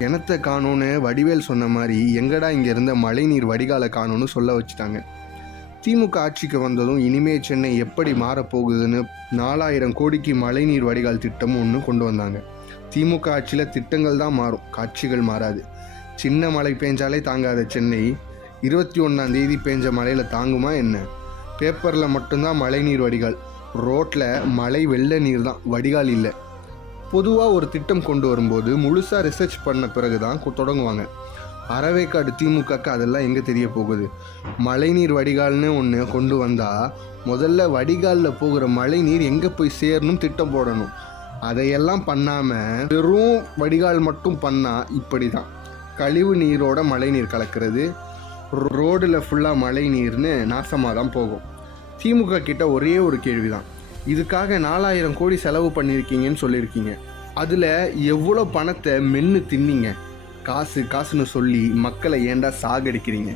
கிணத்தை காணோன்னு வடிவேல் சொன்ன மாதிரி எங்கடா இங்கே இருந்த மழைநீர் வடிகாலை காணோன்னு சொல்ல வச்சுட்டாங்க. திமுக ஆட்சிக்கு வந்ததும் இனிமே சென்னை எப்படி மாறப்போகுதுன்னு 4000 கோடிக்கு மழைநீர் வடிகால் திட்டம் ஒன்று கொண்டு வந்தாங்க. திமுக ஆட்சியில் திட்டங்கள் தான் மாறும், காட்சிகள் மாறாது. சின்ன மழை பெஞ்சாலே தாங்காத சென்னை 21ஆம் தேதி பெஞ்ச மழையில் தாங்குமா என்ன? பேப்பரில் மட்டும்தான் மழைநீர் வடிகால், ரோட்டில் மழை வெள்ள நீர் தான், வடிகால் இல்லை. பொதுவாக ஒரு திட்டம் கொண்டு வரும்போது முழுசாக ரிசர்ச் பண்ண பிறகு தான் தொடங்குவாங்க. அறவேக்காடு திமுகக்கு அதெல்லாம் எங்கே தெரிய போகுது? மழைநீர் வடிகால்னு ஒன்று கொண்டு வந்தால் முதல்ல வடிகாலில் போகிற மழை நீர் எங்கே போய் சேரணும் திட்டம் போடணும். அதையெல்லாம் பண்ணாமல் வெறும் வடிகால் மட்டும் பண்ணால் இப்படி தான் கழிவு நீரோட மழை நீர் கலக்கிறது, ரோடில் ஃபுல்லாக மழை நீர்னு நாசமாக தான் போகும். திமுக கிட்ட ஒரே ஒரு கேள்வி தான், இதுக்காக 4000 கோடி செலவு பண்ணியிருக்கீங்கன்னு சொல்லியிருக்கீங்க, அதில் எவ்வளோ பணத்தை மென்று தின்னீங்க? காசுன்னு சொல்லி மக்களை ஏண்டா சாகடிக்கிறீங்க?